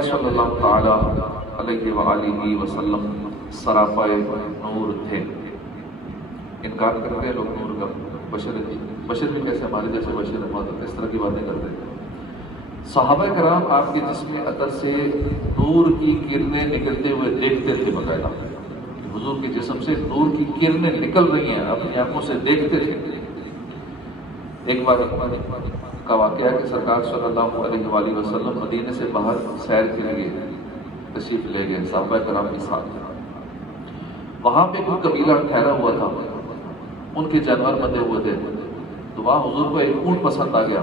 صلی اللہ تعالیٰ علیہ وآلہ وسلم سراپائے نور تھے۔ انکار کرتے ہیں لوگ نور کا، بشر بھی کیسے ہمارے جیسے بشر ہمارے اس طرح کی باتیں کرتے ہیں۔ صحابہ کرام آپ کے جسم اطہر سے نور کی کرنیں نکلتے ہوئے دیکھتے تھے، باقاعدہ حضور کے جسم سے نور کی کرنیں نکل رہی ہیں، اپنی آنکھوں سے دیکھتے تھے۔ ایک بار کا واقعہ ہے کہ سرکار صلی اللہ علیہ وآلہ وسلم مدینے سے باہر سیر کے لیے تشریف لے گئے صحابہ کرام کے ساتھ۔ وہاں پہ کوئی قبیلہ ٹھہرا ہوا تھا، ان کے جانور بندھے ہوئے تھے، تو وہاں حضور کو ایک اونٹ پسند آ گیا،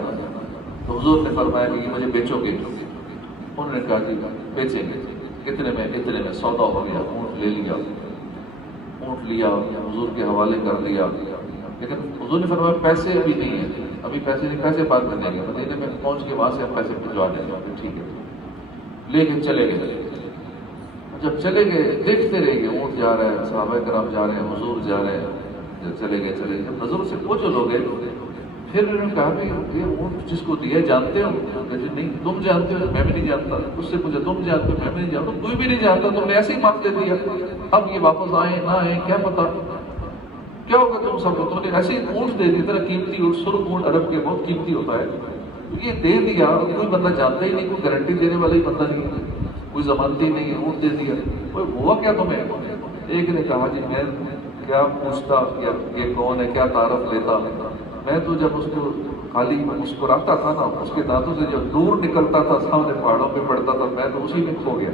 تو حضور نے فرمایا کہ یہ مجھے بیچو گے؟ انہوں نے کہا کہ بیچیں گے۔ اتنے میں سودا ہو گیا، اونٹ لے لیا، اونٹ لیا، حضور کے حوالے کر دیا۔ لیکن حضور نے فرمایا پیسے ابھی نہیں ہیں، ابھی پیسے نہیں، پیسے بعد میں دیں گے، مدینے میں پہنچ کے وہاں سے ہم پیسے بھجوا دیں گے۔ ٹھیک ہے، لے کے چلے گئے۔ جب چلے گئے دیکھتے رہے گئے، اونٹ جا رہا ہے، صحابہ کرام جا رہے ہیں، حضور جا رہے ہیں، جب چلے گئے جب نظروں سے اوجھل ہو گئے، پھر انہوں نے کہا کہ یہ اونٹ جس کو دیا جانتے ہو؟ نہیں، تم جانتے ہو؟ میں بھی نہیں جانتا۔ اس سے پوچھا تم جانتے ہو؟ میں بھی نہیں جانتا۔ کوئی بھی نہیں جانتا، تم نے ایسے ہی مانگ لے دیا، اب یہ واپس آئے نہ آئے کیا پتا، کیا ہوگا تم سب کو؟ تم نے ایسے ہی اونٹ دے دی، طرح قیمتی اونٹ، سرخ اونٹ عرب کے بہت قیمتی ہوتا ہے، یہ دے دیا، کوئی بندہ جانتا ہی نہیں، کوئی گارنٹی دینے والا ہی بندہ نہیں، کوئی ضمانتی نہیں ہے، اونٹ دے دیا، کوئی ہوا کیا تمہیں؟ ایک نے کہا جی میں کیا پوچھتا یہ کون ہے، کیا تعارف لیتا، میں تو جب اس کو خالی مسکراتا تھا نا، اس کے دانتوں سے جب نور نکلتا تھا سامنے پہاڑوں پہ پڑتا تھا، میں تو اسی میں کھو گیا۔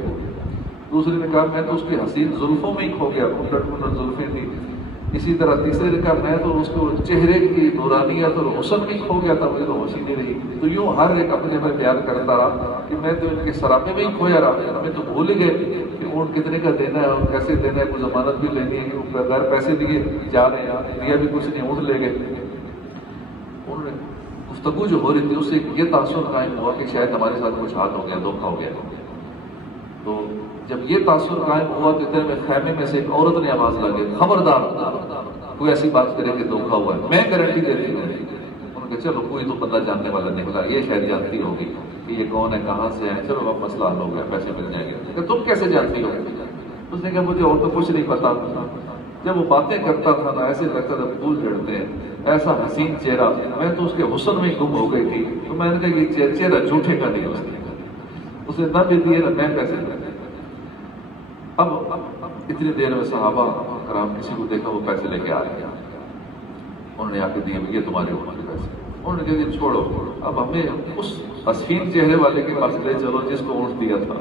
دوسرے نے کہا میں تو اس کی حسین زلفوں میں ہی کھو گیا، کنڈر زلفیں تھی۔ اسی طرح تیسرے نے کہا میں تو اس کو چہرے کی نورانیت اور حسن میں ہی کھو گیا تھا، مجھے تو ہوش ہی نہیں رہی۔ تو یوں ہر ایک اپنے میں بیان کرتا رہا کہ میں تو ان کے سراپے میں ہی کھویا رہا، ہمیں تو بھول ہی گئے کہ اونٹ کتنے کا دینا ہے اور کیسے دینا ہے، کوئی ضمانت بھی لینی ہے، بغیر پیسے دیے جا رہے ہیں، دیا بھی کچھ نہیں، اونٹ لے گئے۔ انہوں نے گفتگو جو ہو رہی تھی اس سے یہ تاثر قائم ہوا کہ شاید ہمارے ساتھ کچھ ہاتھ ہو گیا، دھوکہ ہو گیا۔ تو جب یہ تاثر قائم ہوا تو اتنے میں خیمے میں سے ایک عورت نے آواز لگی، خبردار کوئی ایسی بات کرے کہ دھوکہ ہوا ہے، میں گارنٹی دیتی ہوں۔ انہوں نے کہا چلو کوئی تو بندہ جاننے والا نکلا، یہ شاید جانتی ہوگی کہ یہ کون ہے، کہاں سے ہے، چلو اب مسئلہ حل ہو گیا، پیسے مل جائیں گے۔ کہ تم کیسے جانتی ہو؟ اس نے کہا مجھے اور تو کچھ نہیں پتا، جب وہ باتیں کرتا تھا نا ایسے لگتا تھا پھول جھڑتے ہیں، ایسا حسین چہرہ، میں تو اس کے حسن میں گم ہو گئی تھی۔ تو میں نے کہا یہ چہرہ جھوٹے کا نہیں، اس نے نہ بھی دیے نہ میں پیسے دیے۔ اب اتنی دیر میں صحابہ کرام کسی کو دیکھا وہ پیسے لے کے آ رہے ہیں، انہوں نے آ کے دیے یہ تمہارے اوپر پیسے۔ انہوں نے کہا کہ چھوڑو، اب ہمیں اس حسین چہرے والے کے پاس لے چلو جس کو اونٹ دیا تھا،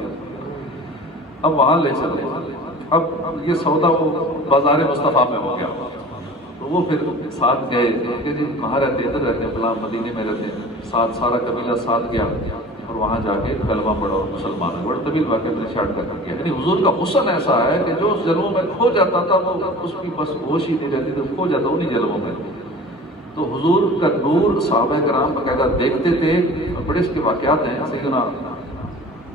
اب وہاں لے چلو۔ اب یہ سودا وہ بازار مصطفیٰ میں ہو گیا، تو وہ پھر ساتھ گئے کہ جی کہاں رہتے ہیں؟ ادھر رہتے ہیں، فلاں مدینے میں رہتے ہیں۔ ساتھ سارا قبیلہ ساتھ گیا اور وہاں جا کے کلمہ پڑھا اور مسلمان ہوئے۔ بڑا طویل واقعہ میں نے شارٹ کر دیا۔ یعنی حضور کا حسن ایسا ہے کہ جو جلووں میں کھو جاتا تھا وہ اس کی بس ہوش ہی نہیں رہتی تھی، کھو جاتا انہیں جلووں میں۔ تو حضور کا نور صحابہ کرام باقاعدہ دیکھتے تھے۔ بڑے اس کے واقعات ہیں، سیدنا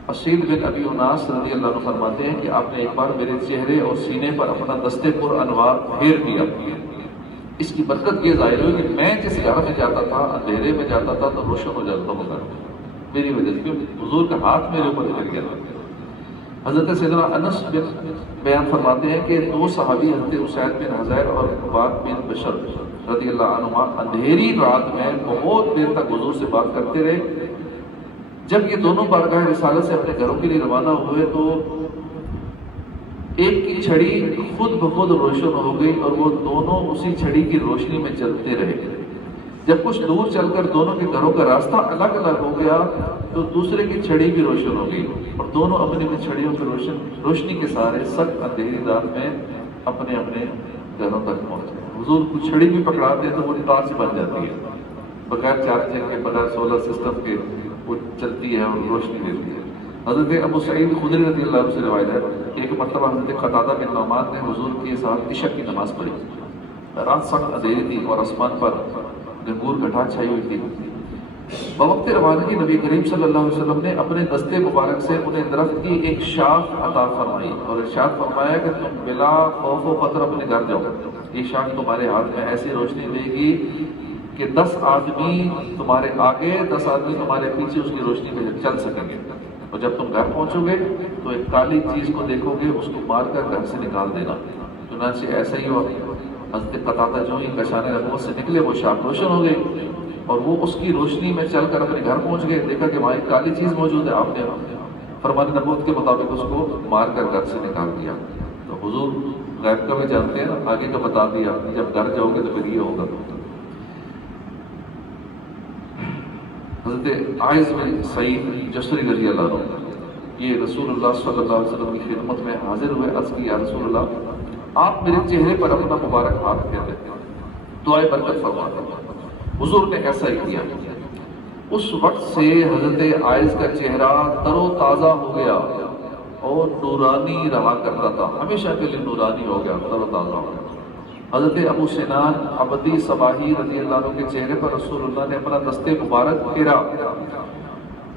اسید بن ابی اناس رضی اللہ عنہ فرماتے ہیں کہ آپ نے ایک بار میرے چہرے اور سینے پر اپنا دستے پر انوار پھیر دیا۔ اس کی برکت یہ ظاہر ہوئی کہ میں جس گھر میں جاتا تھا، اندھیرے میں جاتا تھا تو روشن ہو جاتا تھا میری وجہ سے، حضور کا ہاتھ میرے اوپر گر گیا تھا۔ حضرت سیدنا انس بن بیان فرماتے ہیں کہ دو صحابی حضرت اسید بن حضیر اور عباد بن بشر رضی اللہ عنہما اندھیری رات میں بہت دیر تک حضور سے بات کرتے رہے۔ جب یہ دونوں بارگاہ رسالت سے اپنے گھروں کے لیے روانہ ہوئے تو ایک کی چھڑی خود بخود روشن ہو گئی اور وہ دونوں اسی چھڑی کی روشنی میں چلتے رہے۔ جب کچھ دور چل کر دونوں کے گھروں کا راستہ الگ الگ ہو گیا تو دوسرے کی چھڑی بھی روشن ہو گئی اور دونوں اپنی اپنی چھڑیوں کی روشنی کے سارے سخت اندھیری رات میں اپنے اپنے گھروں تک پہنچ گئے۔ حضور کو چھڑی بھی پکڑاتے ہیں تو وہ ٹارچ بن جاتی ہے، بغیر چارجنگ کے، بغیر سولر سسٹم کے وہ چلتی ہے اور روشنی دیتی ہے۔ حضرت ابو سعید خدری رضی اللہ عنہ سے روایت ہے ایک مرتبہ حضرت قتادہ بن نعمان نے حضور کے ساتھ عشاء کی نماز پڑھی۔ رات سخت اندھیری تھی اور آسمان پر گھور گھٹا چھائی ہوئی تھی۔ بوقت روانگی نبی کریم صلی اللہ علیہ وسلم نے اپنے دستے مبارک سے انہیں درخت کی ایک شاخ عطا فرمائی اور ارشاد فرمایا کہ تم بلا خوف و خطر اپنے گھر جاؤ، یہ شاخ تمہارے ہاتھ میں ایسی روشنی دے گی کہ 10 آدمی تمہارے آگے 10 آدمی تمہارے پیچھے اس کی روشنی میں چل سکیں گے۔ اور جب تم گھر پہنچو گے تو ایک کالی چیز کو دیکھو گے، اس کو مار کر گھر سے نکال دینا۔ چنانچہ ایسا ہی ہوا، حضرت قتادہ جو ہی کشان نبوت سے نکلے وہ شام روشن ہو گئی، اور وہ اس کی روشنی میں چل کر اپنے گھر پہنچ گئے، دیکھا کہ وہاں ایک کالی چیز موجود ہے، آپ نے فرمان نبوت کے مطابق اس کو مار کر گھر سے نکال دیا۔ تو حضور غیب کا بھی جانتے ہیں نا، آگے کا بتا دیا کہ جب گھر جاؤ گے تو پھر یہ ہوگا۔ حضرت عائض بن سعید جسری رضی اللہ عنہ یہ رسول اللہ صلی اللہ علیہ وسلم کی خدمت میں حاضر ہوئے، عرض کی یا رسول اللہ آپ میرے چہرے پر اپنا مبارک ہاتھ پھیر دیتے، دعائے برکت فرماتے۔ حضور نے ایسا ہی کیا۔ اس وقت سے حضرت عائض کا چہرہ تر و تازہ ہو گیا اور نورانی رہا کرتا تھا، ہمیشہ کے لیے نورانی ہو گیا، تر و تازہ ہو گیا۔ حضرت ابو سنان عبدی صباحی رضی اللہ عنہ کے چہرے پر رسول اللہ نے اپنا دست مبارک پھیرا،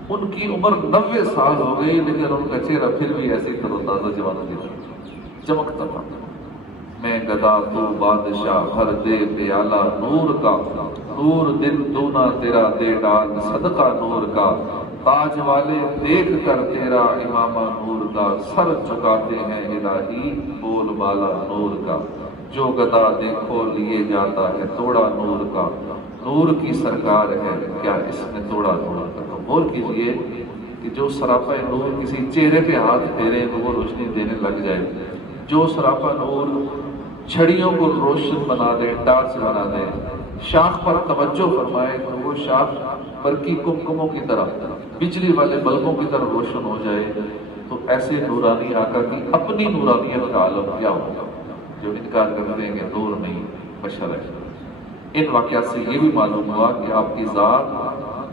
ان کی عمر 90 سال ہو گئی، لیکن ان کا چہرہ پھر بھی ایسے تر و تازہ جوان کی طرح چمکتا تھا۔ میں گدا تو بادشاہ بھر دے پیالہ نور کا، نور دن دونا تیرا دے ڈال صدقہ نور کا، تاج والے دیکھ کر تیرا امامہ نور کا، سر چکاتے ہیں الہی بول بالا نور کا، جو گدا دیکھو لیے جاتا ہے توڑا نور کا، نور کی سرکار ہے کیا اس نے توڑا نور کا۔ تو غور کیجئے کہ جو سراپا نور کسی چہرے پہ ہاتھ پھیرے تو وہ روشنی دینے لگ جائے، جو سراپا نور چھڑیوں کو روشن بنا دے، ٹارچ بنا دے، شاخ پر توجہ فرمائے تو وہ شاخ برقی کمکموں کی طرح، بجلی والے بلبوں کی طرح روشن ہو جائے، تو ایسے نورانی آقا کی اپنی نورانیت کا عالم کیا ہوگا جو انکار کر دیں گے نور نہیں بشر ہے۔ ان واقعات سے یہ بھی معلوم ہوا کہ آپ کی ذات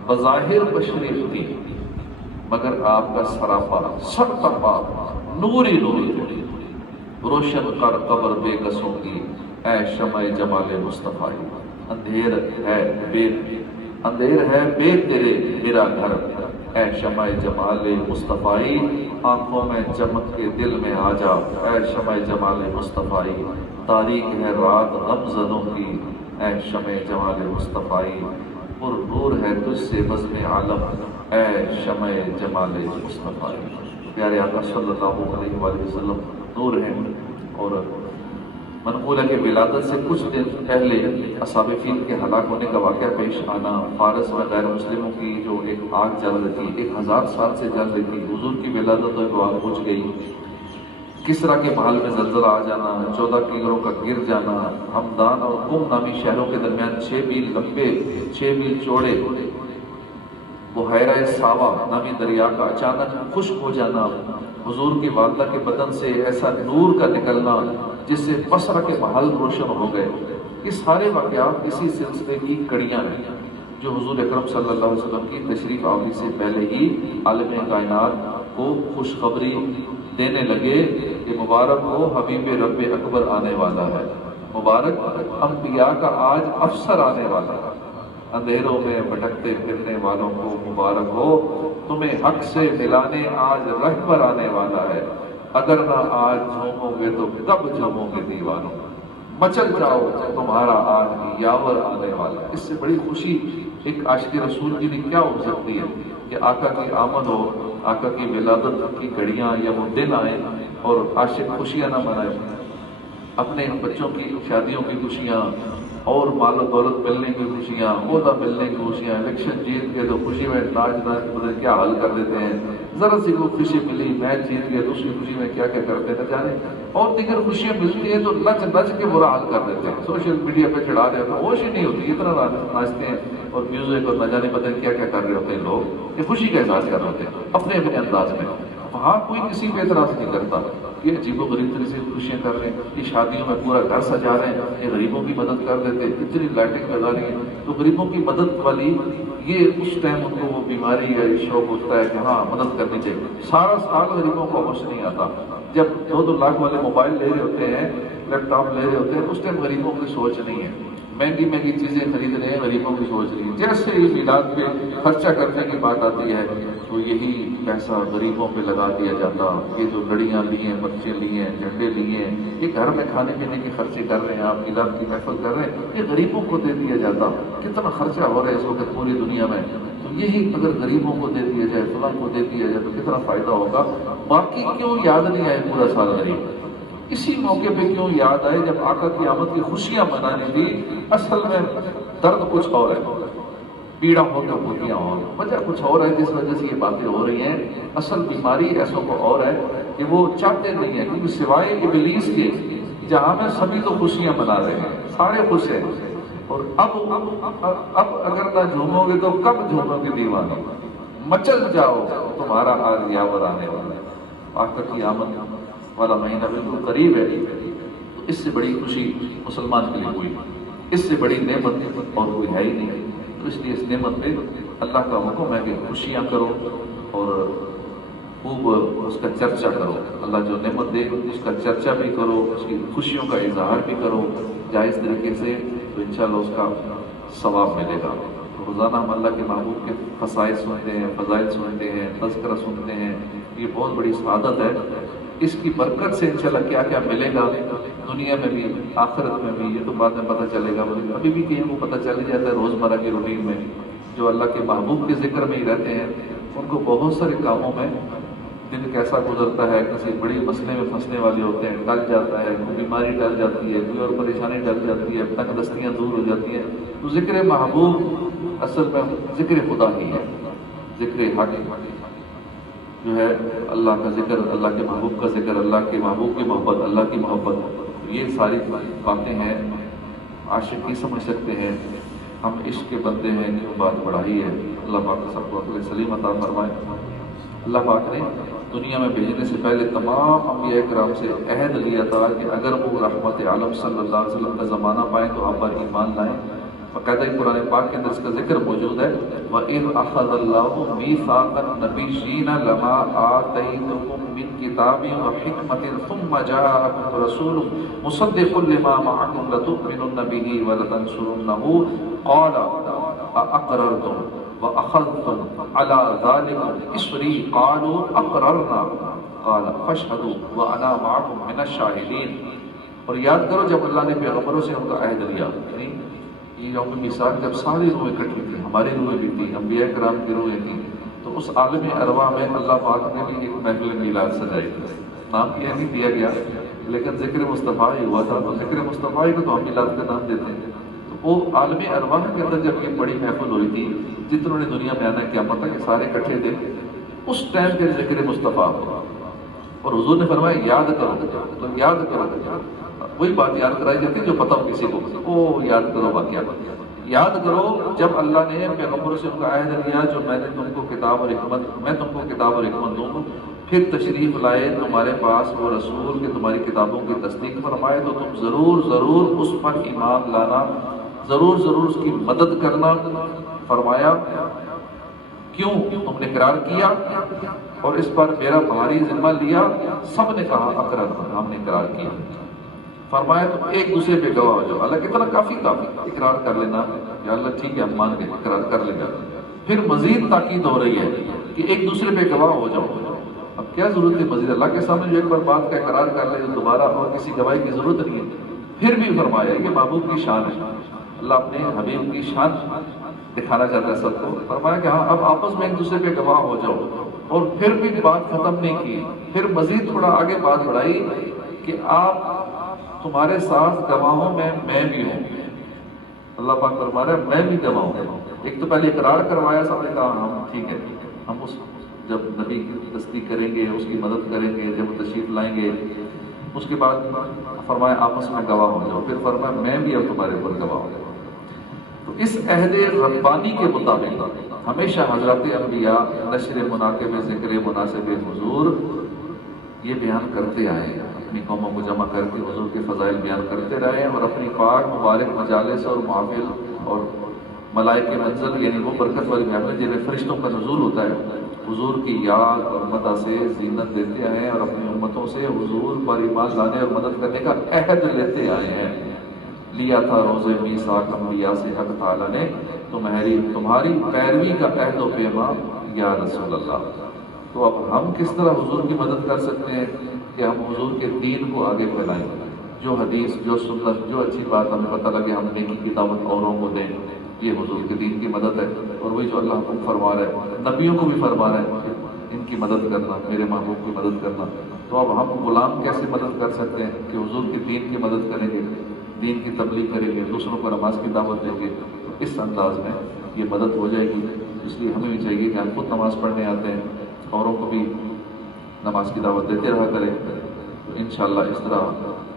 بظاہر بشری تھی، مگر آپ کا سراپا سر تپا نوری نوری تھی۔ روشن کر قبر بے کسوں کی اے شمع جمال مصطفیٰ، اندھیر ہے بے تیرے میرا گھر، اے شمع جمال مصطفیٰ، آنکھوں میں چمک کے دل میں آ جا، اے شمع جمال مصطفیٰ، تاریک ہے رات غم زدوں کی، اے شمع جمال مصطفیٰ، پر نور ہے تجھ سے بزم عالم، اے شمع جمال مصطفیٰ۔ پیارے آقا صلی اللہ علیہ وآلہ وسلم نور ہیں، اور منقول ہے کہ ولادت سے کچھ دن پہلے اصحاب فیل کے ہلاک ہونے کا واقعہ پیش آنا، فارس میں غیر مسلموں کی جو ایک آگ جل رہی تھی، 1000 سال سے جل رہی تھی، حضور کی ولادت ہوئی تو آگ بجھ گئی، کسرا کے محل میں زلزلہ آ جانا، 14 کنگروں کا گر جانا، ہمدان اور قم نامی شہروں کے درمیان 6 میل لمبے 6 میل چوڑے بحیرہ ساوا نامی دریا کا اچانک خشک ہو جانا، حضور کی والدہ کے بدن سے ایسا نور کا نکلنا جس سے بصرہ کے محل روشن ہو گئے۔ یہ سارے واقعات اسی سلسلے کی کڑیاں ہیں جو حضور اکرم صلی اللہ علیہ وسلم کی تشریف آوری سے پہلے ہی عالم کائنات کو خوشخبری دینے لگے کہ مبارک ہو حبیب رب اکبر آنے والا ہے، مبارک انبیاء کا آج افسر آنے والا ہے، اندھیروں میں بھٹکتے پھرنے والوں کو مبارک ہو، تمہیں حق سے ملانے آج رہبر آنے والا ہے، اگر نہ آج جھومو گے تو کب جھومو گے دیوانوں، مچل جاؤ تمہارا آج یاور آنے والا ہے۔ اس سے بڑی خوشی ایک عاشق رسول کے لیے کیا ہو سکتی ہے کہ آقا کی آمد ہو، آقا کی ولادت کی گھڑیاں یا وہ دن آئے اور عاشق خوشیاں نہ منائے، اپنے بچوں کی شادیوں کی خوشیاں اور مال و دولت ملنے کی خوشیاں، عہدہ ملنے کی خوشیاں، الیکشن جیت کے تو خوشی میں ناچ کیا حل کر دیتے ہیں، ذرا سی کوئی خوشی ملی میچ جیت گیا دوسری خوشی میں کیا کیا کرتے ہیں نہ جانے، اور دیگر خوشیاں ملتی ہیں تو نچ نچ کے برا حال کر دیتے ہیں، سوشل میڈیا پہ چڑھا رہے ہیں، ہوش ہی نہیں ہوتی، اتنا ناچتے ہیں اور میوزک اور نہ جانے پتہ نہیں کیا کیا کر رہے ہوتے ہیں لوگ، یہ خوشی کا احساس کر رہے ہوتے ہیں اپنے اپنے انداز میں، وہاں کوئی کسی پہ اعتراض نہیں کرتا، یہ عجیب و غریب طرح سے خوشیاں کر رہے ہیں، یہ شادیوں میں پورا گھر سجا رہے ہیں، یہ غریبوں کی مدد کر دیتے، اتنی لائٹنگ لگا رہی ہیں، تو غریبوں کی مدد والی یہ اس ٹائم ان کو وہ بیماری یا شوق ہوتا ہے کہ ہاں مدد کرنی چاہیے، سارا سال غریبوں کو ہوش نہیں آتا، جب 2-2 لاکھ والے موبائل لے رہے ہوتے ہیں، لیپ ٹاپ لے رہے ہوتے ہیں، اس ٹائم غریبوں کی سوچ نہیں ہے، مہنگی مہنگی چیزیں خرید رہے ہیں، غریبوں کی سوچ نہیں ہے، جیسے ہی میلاد پہ خرچہ کرنے کی بات آتی ہے تو یہی پیسہ غریبوں پہ لگا دیا جاتا، یہ جو لڑیاں لی ہیں، بچے لیے ہیں، جھنڈے لیے ہیں، یہ گھر میں کھانے پینے کے خرچے کر رہے ہیں، آپ میلاد کی محفل کر رہے ہیں، یہ غریبوں کو دے دیا جاتا، کتنا خرچہ ہو رہا ہے اس وقت پوری دنیا میں، تو تو یہی اگر غریبوں کو دے دیا جائے، فلاں کو دے دیا جائے تو کتنا فائدہ ہوگا۔ باقی کیوں یاد نہیں آئے پورا سال غریب؟ اسی موقع پہ کیوں یاد آئے جب آقا کی آمد کی خوشیاں منانی تھی؟ اصل میں درد کچھ اور ہے، پیڑا ہو تو ہوتیاں ہو، وجہ کچھ اور ہے جس وجہ سے یہ باتیں ہو رہی ہیں۔ اصل بیماری ایسوں کو اور ہے کہ وہ چاہتے نہیں ہیں، کیونکہ سوائے ابلیس کے جہاں میں سبھی تو خوشیاں منا رہے ہیں، سارے خوش ہیں، اور اب اگر نہ جھومو گے تو کب جھومو گے دیوانو؟ مچل جاؤ تمہارا حال یاور آنے والا ہے۔ آقا کی آمد والا مہینہ بالکل قریب ہے، تو اس سے بڑی خوشی مسلمان کے لیے کوئی نہیں، اس سے بڑی نعمت اور کوئی ہے ہی نہیں۔ تو اس لیے اس نعمت پہ اللہ کا حکم ہے کہ خوشیاں کرو اور خوب اس کا چرچا کرو۔ اللہ جو نعمت دے اس کا چرچا بھی کرو، اس کی خوشیوں کا اظہار بھی کرو جائز طریقے سے، تو انشاءاللہ اس کا ثواب ملے گا۔ روزانہ ہم اللہ کے محبوب کے خصائص سنتے ہیں، فضائل سنتے ہیں، تذکرہ سنتے ہیں، یہ بہت بڑی سعادت ہے۔ اس کی برکت سے انشاءاللہ کیا کیا ملے گا دنیا میں بھی آخرت میں بھی، یہ تو بعد میں پتہ چلے گا، ابھی بھی کہیں وہ پتہ چل جاتا ہے روزمرہ کی روٹین میں۔ جو اللہ کے محبوب کے ذکر میں ہی رہتے ہیں ان کو بہت سارے کاموں میں دن کیسا گزرتا ہے، کسی بڑی مسئلے میں پھنسنے والے ہوتے ہیں، ٹل جاتا ہے، کوئی بیماری ٹل جاتی ہے، کوئی اور پریشانی ٹل جاتی ہے، تنگ دستیاں دور ہو جاتی ہیں۔ تو ذکر محبوب اصل میں ذکر خدا ہی ہے، ذکر حق جو ہے اللہ کا ذکر، اللہ کے محبوب کا ذکر، اللہ کے محبوب کی محبت، اللہ کی محبت، یہ ساری باتیں ہیں عاشق ہی سمجھ سکتے ہیں۔ ہم عشق کے بندے ہیں، کیوں بات بڑھائی ہے۔ اللہ پاک سب کو عقل سلیم عطا فرمائے۔ اللہ پاک نے دنیا میں بھیجنے سے پہلے تمام انبیاء کرام سے عہد لیا تھا کہ اگر وہ رحمت عالم صلی اللہ علیہ وسلم کا زمانہ پائیں تو آپ پر ایمان لائیں۔ باقاعدہ قرآن پاک کے اندر اس کا ذکر موجود ہے، وَإِذْ أَخَذَ اللَّهُ مِيثَاقَ النَّبِيِّينَ لَمَا آتَيْتُكُم مِّن كِتَابٍ وَحِكْمَةٍ ثُمَّ جَاءَكُمْ رَسُولٌ مُصَدِّقٌ لِّمَا مَعَكُمْ لَتُؤْمِنُنَّ بِهِ وَلَتَنصُرُنَّهُ قَالَ أَأَقْرَرْتُمْ وَأَخَذْتُمْ عَلَىٰ ذَلِكُمْ إِصْرِي قَالُوا أَقْرَرْنَا قَالَ فَاشْهَدُوا وَأَنَا مَعَكُمْ مِنَ الشَّاهِدِينَ۔ اور یاد کرو جب اللہ نے پیغمبروں سے ان کا عہد لیا، یعنی یہ یوم میثاق جب ساری روحیں اکٹھی تھی، ہماری روحیں بھی تھی، انبیاء کرام کی روحیں تھیں، تو اس عالم ارواح میں اللہ پاک نے بھی ایک محفل میلاد سجائی تھی۔ نام کیا نہیں دیا گیا لیکن ذکر مصطفیٰ ہی ہوا تھا، تو ذکر مصطفیٰ ہی کو تو ہم میلاد کا نام دیتے ہیں۔ تو وہ عالم ارواح کے اندر جب یہ بڑی محفل ہوئی تھی، جتنوں نے دنیا میں آنا کیا پتہ کہ سارے اکٹھے تھے، اس ٹائم پہ ذکر مصطفیٰ ہوا اور حضور نے فرمایا یاد کرو، تو یاد کرو، وہی بات یاد کرائی جاتی ہے جو پتہ ہو کسی کو، وہ یاد کرو واقعات، یاد کرو جب اللہ نے پیغمبروں سے ان کا عہد لیا جو میں نے تم کو کتاب اور حکمت، میں تم کو کتاب اور حکمت دوں گا، پھر تشریف لائے تمہارے پاس وہ رسول کہ تمہاری کتابوں کی تصدیق فرمائے، تو تم ضرور ضرور اس پر ایمان لانا، ضرور ضرور اس کی مدد کرنا۔ فرمایا کیوں؟ تم نے اقرار کیا اور اس پر میرا بھاری ذمہ لیا؟ سب نے کہا اقرار، ہم نے اقرار کیا۔ فرمایا تو ایک دوسرے پہ گواہ ہو جاؤ۔ اللہ کتنا کافی اقرار کر لینا، یا اللہ ٹھیک ہے ہم مان گئے، اقرار کر لے گا۔ پھر مزید تاکید ہو رہی ہے کہ ایک دوسرے پہ گواہ ہو جاؤ۔ اب کیا ضرورت ہے مزید؟ اللہ کے سامنے جو ایک بار بات کا اقرار کر لے تو دوبارہ اور کسی گواہی کی ضرورت نہیں ہے۔ پھر بھی فرمایا کہ محبوب کی شان ہے، اللہ اپنے حبیب کی شان دکھانا چاہتا ہے سب کو۔ فرمایا کہ ہاں اب آپس میں ایک دوسرے پہ گواہ ہو جاؤ، اور پھر بھی بات ختم نہیں کی، پھر مزید تھوڑا آگے بات بڑھائی کہ آپ تمہارے ساتھ گواہوں میں میں بھی ہوں۔ اللہ پاک فرما رہا ہے میں بھی گواہ ہوں۔ ایک تو پہلے اقرار کروایا، سب نے کہا ہم ٹھیک ہے، ہم اس جب نبی کی تصدیق کریں گے، اس کی مدد کریں گے، جب وہ تشریف لائیں گے، اس کے بعد فرمایا آپس میں گواہ ہو جاؤ، پھر فرمایا میں بھی اب تمہارے اوپر گواہ ہو جاؤں۔ تو اس عہد ربانی کے مطابق ہمیشہ حضرات انبیاء نشر مناقب ذکر مناسب حضور یہ بیان کرتے آئے ہیں، اپنی قوموں کو جمع کر کے حضور کے فضائل بیان کرتے رہے، اور اپنی پاک مبارک مجالس اور محافل اور ملائکہ منزل، یعنی وہ برکت والی محفل جن میں فرشتوں کا نزول ہوتا ہے، حضور کی یاد اور مدح سے زینت دیتے آئے ہیں، اور اپنی امتوں سے حضور پر ایمان لانے اور مدد کرنے کا عہد لیتے آئے ہیں۔ لیا تھا روز میثاق انبیاء سے حق تعالیٰ نے تمہاری پیروی کا عہد و پیمان یا رسول اللہ۔ تو اب ہم کس طرح حضور کی مدد کر سکتے ہیں کہ ہم حضور کے دین کو آگے پھیلائیں، جو حدیث، جو سنت، جو اچھی بات ہمیں پتہ لگے ہم نیکی کی دعوت اوروں کو دیں، یہ حضور کے دین کی مدد ہے۔ اور وہی جو اللہ حکم فرما رہا ہے، نبیوں کو بھی فرما رہا ہے کہ ان کی مدد کرنا، میرے محبوب کی مدد کرنا۔ تو اب ہم غلام کیسے مدد کر سکتے ہیں کہ حضور کے دین کی مدد کریں گے، دین کی تبلیغ کریں گے، دوسروں کو نماز کی دعوت دیں گے، تو اس انداز میں یہ مدد ہو جائے گی۔ اس لیے ہمیں بھی چاہیے کہ ہم خود نماز پڑھنے آتے ہیں، اوروں کو بھی نماز کی دعوت دیتے رہا کریں، تو انشاءاللہ اس طرح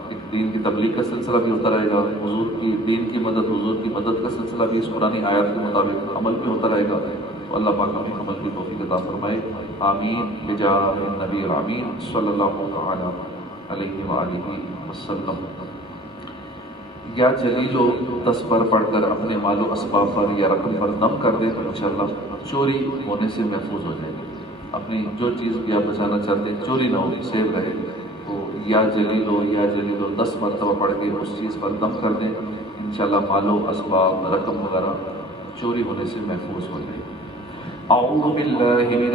ایک دین کی تبلیغ کا سلسلہ بھی ہوتا رہے گا، حضور کی دین کی مدد، حضور کی مدد کا سلسلہ بھی اس قرآنی آیات کے مطابق عمل بھی ہوتا رہے گا۔ تو اللہ پاک ہمیں عمل کی توفیق عطا فرمائے، آمین بجاہ النبی الامین صلی اللہ تعالی علیہ وآلہ وسلم۔ یا جلیلو 10 بار پڑھ کر اپنے مال و اسباب پر یا رقم پر دم کر دیں تو انشاءاللہ چوری ہونے سے محفوظ ہو جائے گی۔ اپنی جو چیز بھی آپ بچانا چاہتے ہیں چوری نہ ہو، سیو رہے، تو یا جلیلو 10 مرتبہ پڑھ کے اس چیز پر دم کر دیں، انشاءاللہ مال و اسباب رقم وغیرہ چوری ہونے سے محفوظ ہو جائے گی۔ اعوذ باللہ من